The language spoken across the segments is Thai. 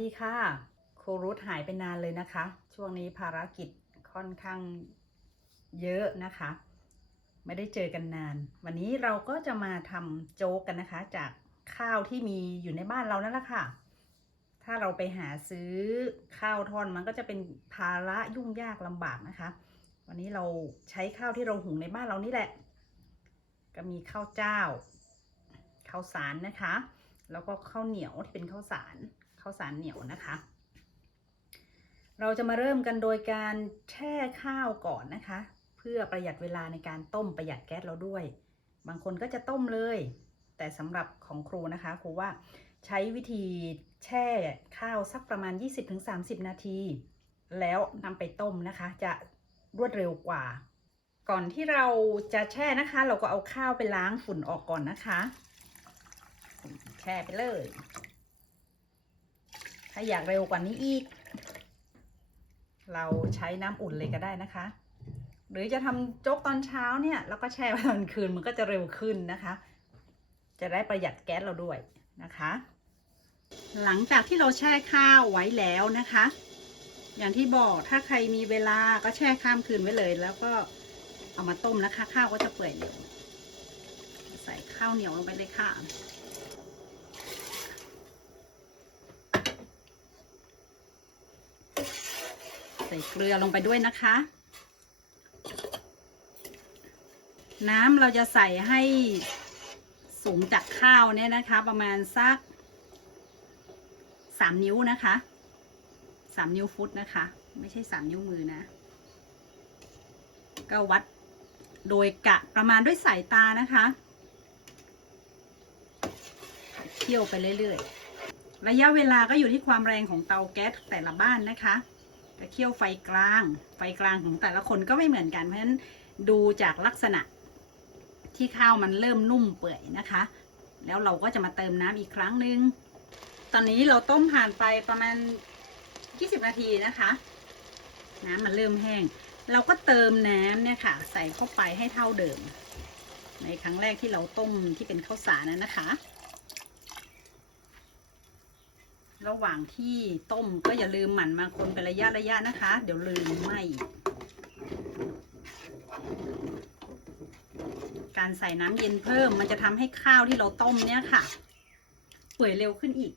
ดีค่ะครูรุธหายไปนานเลยนะคะ ช่วงนี้ภารกิจค่อนข้างเยอะนะคะ ไม่ได้เจอกันนาน วันนี้เราก็จะมาทำโจ๊กกันนะคะ จากข้าวที่มีอยู่ในบ้านเรานั่นแหละค่ะ ถ้าเราไปหาซื้อข้าวทอนมันก็จะเป็นภาระยุ่งยากลำบากนะคะ วันนี้เราใช้ข้าวที่เราหุงในบ้านเรานี่แหละ ก็มีข้าวเจ้าข้าวสารนะคะ แล้วก็ข้าวเหนียวที่เป็นข้าวสาร ข้าวสารเหนียวนะคะ เราจะมาเริ่มกันโดยการแช่ข้าวก่อนนะคะ เพื่อประหยัดเวลาในการต้มประหยัดแก๊สเราด้วย บางคนก็จะต้มเลย แต่สำหรับของครูนะคะครูว่าใช้วิธีแช่ข้าวสักประมาณ 20-30 นาที แล้วนำไปต้มนะคะ จะรวดเร็วกว่า ก่อนที่เราจะแช่นะคะ เราก็เอาข้าวไปล้างฝุ่นออกก่อนนะคะ แช่ไปเลย ถ้าอยากเร็วกว่านี้อีก เราใช้น้ำอุ่นเลยก็ได้นะคะ หรือจะทำโจ๊กตอนเช้าเนี่ยแล้วก็แช่ไว้ตอนคืนมันก็จะเร็วขึ้นนะคะ จะได้ประหยัดแก๊สเราด้วยนะคะ หลังจากที่เราแช่ข้าวไว้แล้วนะคะ อย่างที่บอกถ้าใครมีเวลาก็แช่ข้ามคืนไว้เลย แล้วก็เอามาต้มนะคะ ข้าวก็จะเปื่อยเร็วใส่ข้าวเหนียวลงไปเลยค่ะ ใส่เกลือลงไปด้วยนะคะ น้ำเราจะใส่ให้สูงจากข้าวเนี่ยนะคะ ประมาณสักสามนิ้วนะคะสามนิ้วฟุตนะคะ ไม่ใช่สามนิ้วมือนะ ก็วัดโดยกะประมาณด้วยสายตานะคะเคี่ยวไปเรื่อยๆ ระยะเวลาก็อยู่ที่ความแรงของเตาแก๊สแต่ละบ้านนะคะ จะเคี่ยวไฟกลาง ไฟกลางของแต่ละคนก็ไม่เหมือนกัน เพราะฉะนั้นดูจากลักษณะที่ข้าวมันเริ่มนุ่มเปื่อยนะคะ แล้วเราก็จะมาเติมน้ำอีกครั้งหนึ่งตอนนี้เราต้มผ่านไปประมาณ 20 นาทีนะคะ น้ำมันเริ่มแห้ง เราก็เติมน้ำเนี่ยค่ะ ใส่เข้าไปให้เท่าเดิม ในครั้งแรกที่เราต้มที่เป็นข้าวสารนะนะคะ ระหว่างที่ต้มก็อย่าลืมหมั่นมาคนเป็นระยะระยะนะคะ เดี๋ยวลืมไหมการใส่น้ำเย็นเพิ่มมันจะทำให้ข้าวที่เราต้มเนี่ยค่ะ เปื่อยเร็วขึ้นอีก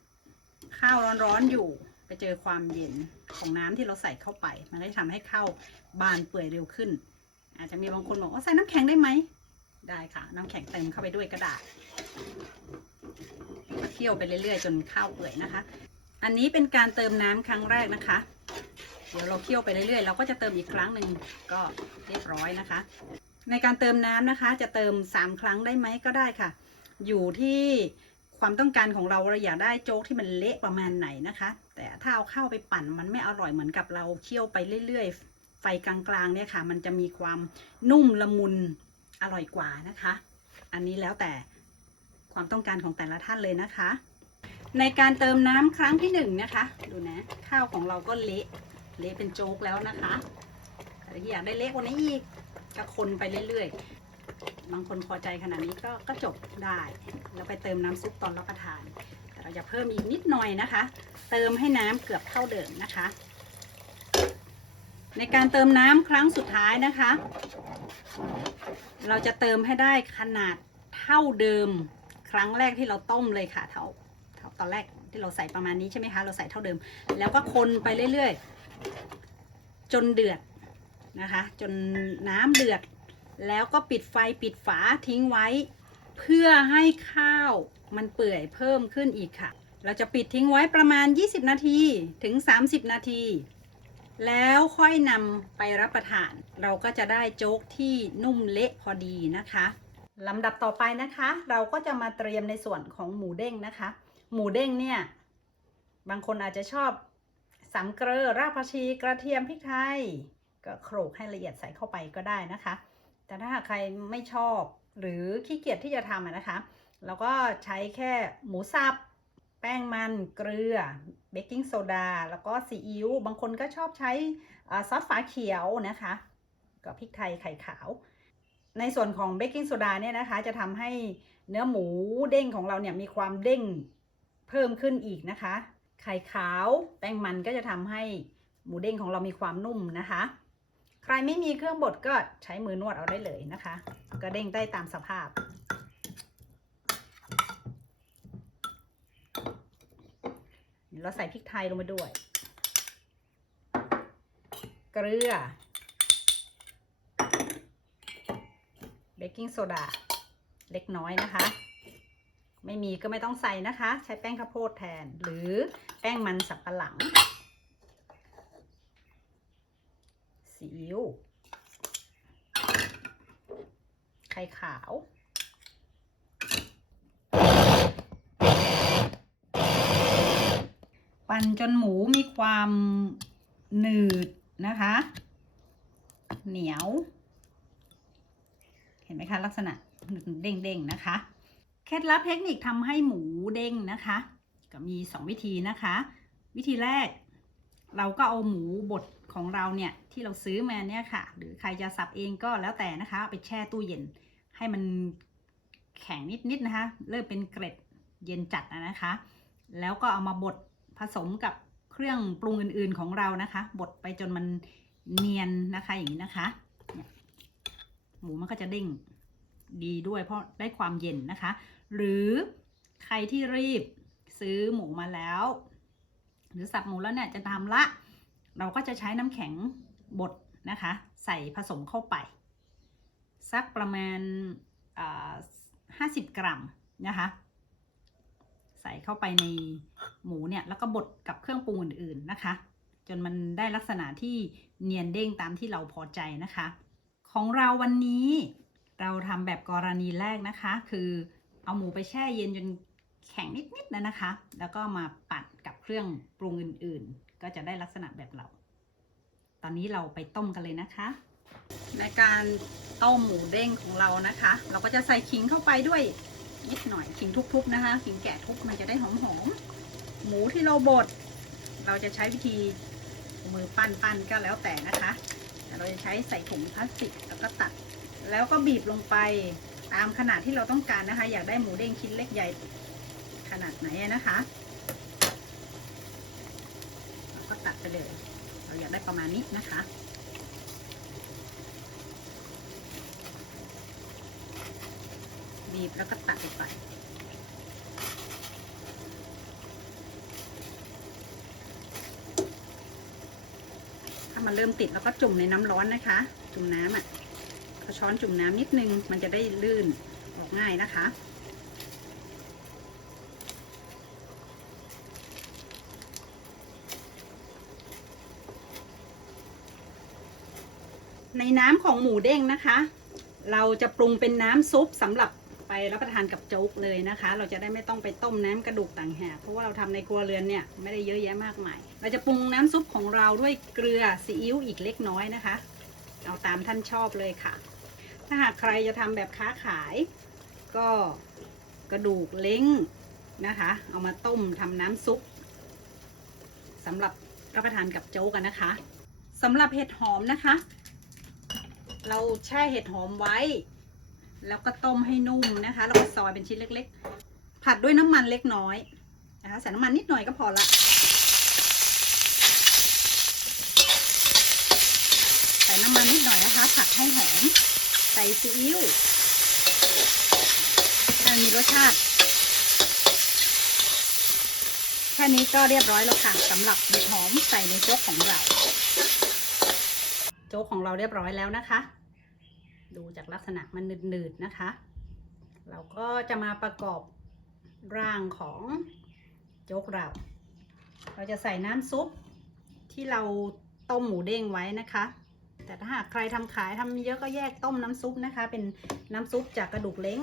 ข้าวร้อนๆอยู่ไปเจอความเย็นของน้ำที่เราใส่เข้าไป มันก็จะทำให้ข้าวบานเปื่อยเร็วขึ้น อาจจะมีบางคนบอกว่าใส่น้ำแข็งได้ไหมได้ค่ะ น้ำแข็งเติมเข้าไปด้วยก็ได้ก็เคี่ยวไปเรื่อยๆ จนข้าวเปื่อยนะคะ อันนี้เป็นการเติมน้ำครั้งแรกนะคะ เดี๋ยวเราเคี่ยวไปเรื่อยๆ เราก็จะเติมอีกครั้งหนึ่งก็เรียบร้อยนะคะ ในการเติมน้ำนะคะ จะเติม 3 ครั้งได้ไหมก็ได้ค่ะ อยู่ที่ความต้องการของเราเราอยากได้โจ๊กที่มันเละประมาณไหนนะคะ แต่ถ้าเอาเข้าไปปั่นมันไม่อร่อยเหมือนกับเราเคี่ยวไปเรื่อยๆ ไฟกลางๆเนี่ยค่ะ มันจะมีความนุ่มละมุนอร่อยกว่านะคะ อันนี้แล้วแต่ความต้องการของแต่ละท่านเลยนะคะ ในการเติมน้ำครั้งที่หนึ่งนะคะ ดูนะ ข้าวของเราก็เละเละเป็นโจ๊กแล้วนะคะแต่อยากได้เละกว่านี้อีกก็คนไปเรื่อยๆ บางคนพอใจขนาดนี้ก็ก็จบได้แล้วไปเติมน้ำซุปตอนรับประทาน แต่เราจะเพิ่มอีกนิดหน่อยนะคะ เติมให้น้ำเกือบเท่าเดิมนะคะ ในการเติมน้ำครั้งสุดท้ายนะคะ เราจะเติมให้ได้ขนาดเท่าเดิมครั้งแรกที่เราต้มเลยค่ะเท่า อนแรกที่เราใส่ประมาณนี้ใช่ไหมคะ เราใส่เท่าเดิม แล้วก็คนไปเรื่อยๆ จนเดือดนะคะ จนน้ำเดือด แล้วก็ปิดไฟปิดฝาทิ้งไว้ เพื่อให้ข้าวมันเปื่อยเพิ่มขึ้นอีกค่ะ เราจะปิดทิ้งไว้ประมาณ 20 นาทีถึง 30 นาที แล้วค่อยนำไปรับประทาน เราก็จะได้โจ๊กที่นุ่มเละพอดีนะคะลำดับต่อไปนะคะ เราก็จะมาเตรียมในส่วนของหมูเด้งนะคะ หมูเด้งเนี่ย บางคนอาจจะชอบสามเกลือรากผักชีกระเทียมพริกไทย ก็โขลกให้ละเอียดใส่เข้าไปก็ได้นะคะ แต่ถ้าหากใครไม่ชอบหรือขี้เกียจที่จะทำนะคะเราก็ใช้แค่หมูสับแป้งมันเกลือเบกกิ้งโซดาแล้วก็ซีอิ๊วบางคนก็ชอบใช้ซอสฝาเขียวนะคะกับพริกไทยไข่ขาว ในส่วนของเบกกิ้งโซดาเนี่ยนะคะ จะทำให้เนื้อหมูเด้งของเราเนี่ยมีความเด้ง เพิ่มขึ้นอีกนะคะ ไข่ขาวแป้งมันก็จะทำให้หมูเด้งของเรามีความนุ่มนะคะ ใครไม่มีเครื่องบดก็ใช้มือนวดเอาได้เลยนะคะ ก็เด้งได้ตามสภาพ เราใส่พริกไทยลงไปด้วย เกลือ เบกกิ้งโซดา เล็กน้อยนะคะ ไม่มีก็ไม่ต้องใส่นะคะ ใช้แป้งข้าวโพดแทน หรือแป้งมันสับปะหลังซีอิ๊วไข่ขาวปั่นจนหมูมีความหนืดนะคะ เหนียว เห็นไหมคะลักษณะเด้งๆนะคะ เคล็ดลับเทคนิคทำให้หมูเด้งนะคะ ก็มี 2 วิธีนะคะ วิธีแรก เราก็เอาหมูบดของเราเนี่ยที่เราซื้อมาเนี่ยค่ะ หรือใครจะสับเองก็แล้วแต่นะคะไปแช่ตู้เย็น ให้มันแข็งนิดๆนะคะ เริ่มเป็นเกล็ดเย็นจัดนะคะ แล้วก็เอามาบดผสมกับเครื่องปรุงอื่นๆของเรานะคะ บดไปจนมันเนียนนะคะอย่างนี้นะคะ หมูมันก็จะเด้ง ดีด้วยเพราะได้ความเย็นนะคะ หรือใครที่รีบซื้อหมูมาแล้ว หรือสับหมูแล้วเนี่ยจะทำละ เราก็จะใช้น้ำแข็งบดนะคะ ใส่ผสมเข้าไป สักประมาณห้าสิบกรัมนะคะ ใส่เข้าไปในหมูเนี่ยแล้วก็บดกับเครื่องปรุงอื่นๆนะคะ จนมันได้ลักษณะที่เนียนเด้งตามที่เราพอใจนะคะ ของเราวันนี้ เราทำแบบกรณีแรกนะคะ คือเอาหมูไปแช่เย็นจนแข็งนิดๆนะนะคะ แล้วก็มาปั่นกับเครื่องปรุงอื่นๆ ก็จะได้ลักษณะแบบเรา ตอนนี้เราไปต้มกันเลยนะคะ ในการต้มหมูเด้งของเรานะคะ เราก็จะใส่ขิงเข้าไปด้วยนิดหน่อยขิงทุบๆนะคะ ขิงแกะทุบมันจะได้หอมๆหมูที่เราบด เราจะใช้วิธีมือปั้นๆก็แล้วแต่นะคะแต่เราจะใช้ใส่ถุงพลาสติกแล้วก็ตัด แล้วก็บีบลงไปตามขนาดที่เราต้องการนะคะ อยากได้หมูเด้งชิ้นเล็กใหญ่ขนาดไหนนะคะเราก็ตัดไปเลย เราอยากได้ประมาณนี้นะคะบีบแล้วก็ตัดออกไปถ้ามันเริ่มติดแล้วก็จุ่มในน้ำร้อนนะคะ จุ่มน้ำอะ เอาช้อนจุ่มน้ำนิดนึง มันจะได้ลื่นออกง่ายนะคะ ในน้ำของหมูเด้งนะคะ เราจะปรุงเป็นน้ำซุปสำหรับไปรับประทานกับโจ๊กเลยนะคะ เราจะได้ไม่ต้องไปต้มน้ำกระดูกต่างหากเพราะว่าเราทำในครัวเรือนเนี่ยไม่ได้เยอะแยะมากมาย เราจะปรุงน้ำซุปของเราด้วยเกลือซีอิ๊วอีกเล็กน้อยนะคะ เอาตามท่านชอบเลยค่ะ ถ้าหากใครจะทำแบบค้าขาย ก็กระดูกเล้งนะคะ เอามาต้มทำน้ำซุปสำหรับรับประทานกับโจ๊กกันนะคะสำหรับเห็ดหอมนะคะ เราแช่เห็ดหอมไว้ แล้วก็ต้มให้นุ่มนะคะแล้วก็ซอยเป็นชิ้นเล็ก ๆ ผัดด้วยน้ำมันเล็กน้อยนะคะใส่น้ำมันนิดหน่อยก็พอละใส่น้ำมันนิดหน่อยนะคะ ผัดให้หอม ใส่ซีอิ๊วมันมีรสชาติ แค่นี้ก็เรียบร้อยแล้วค่ะสำหรับเห็ดหอมใส่ในโจ๊กของเรา โจ๊กของเราเรียบร้อยแล้วนะคะ ดูจากลักษณะมันหนืดๆนะคะ เราก็จะมาประกอบร่างของโจ๊กเรา เราจะใส่น้ำซุปที่เราต้มหมูเด้งไว้นะคะ แต่ถ้าหากใครทำขายทำเยอะก็แยกต้มน้ำซุปนะคะ เป็นน้ำซุปจากกระดูกเล้ง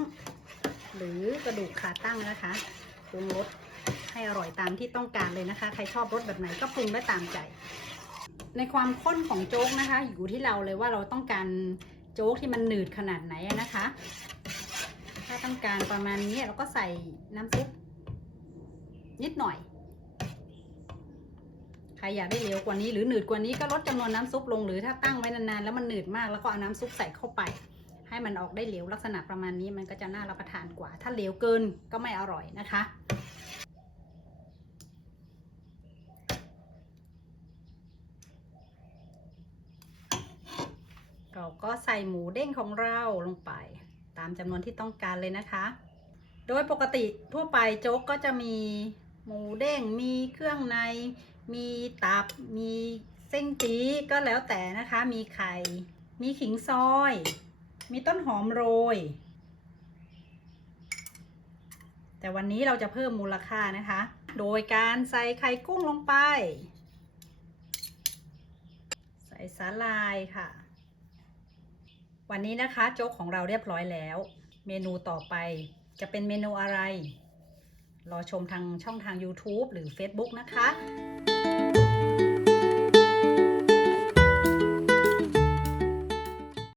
หรือกระดูกขาตั้งนะคะปรุงรสให้อร่อยตามที่ต้องการเลยนะคะ ใครชอบรสแบบไหนก็ปรุงได้ตามใจ ในความข้นของโจ๊กนะคะ อยู่ที่เราเลยว่าเราต้องการโจ๊กที่มันหนืดขนาดไหนนะคะ ถ้าต้องการประมาณนี้เราก็ใส่น้ำซุปนิดหน่อย ใครอยากได้เหลวกว่านี้หรือหนืดกว่านี้ก็ลดจำนวนน้าซุปลงหรือถ้าตั้งไว้นานๆแล้วมันหนืดมากแล้วก็เอาน้ำซุปใส่เข้าไป ให้มันออกได้เหลวลักษณะประมาณนี้มันก็จะน่ารับประทานกว่า ถ้าเหลวเกินก็ไม่อร่อยนะคะเราก็ใส่หมูเด้งของเราลงไปตามจำนวนที่ต้องการเลยนะคะ โดยปกติทั่วไปโจ๊กก็จะมีหมูเด้งมีเครื่องใน มีตับ มีเส้นจีก็แล้วแต่นะคะ มีไข่ มีขิงซอย มีต้นหอมโรย แต่วันนี้เราจะเพิ่มมูลค่านะคะ โดยการใส่ไข่กุ้งลงไป ใส่สาลายค่ะ วันนี้นะคะโจ๊กของเราเรียบร้อยแล้ว เมนูต่อไปจะเป็นเมนูอะไร รอชมทางช่องทาง YouTube หรือ Facebook นะคะ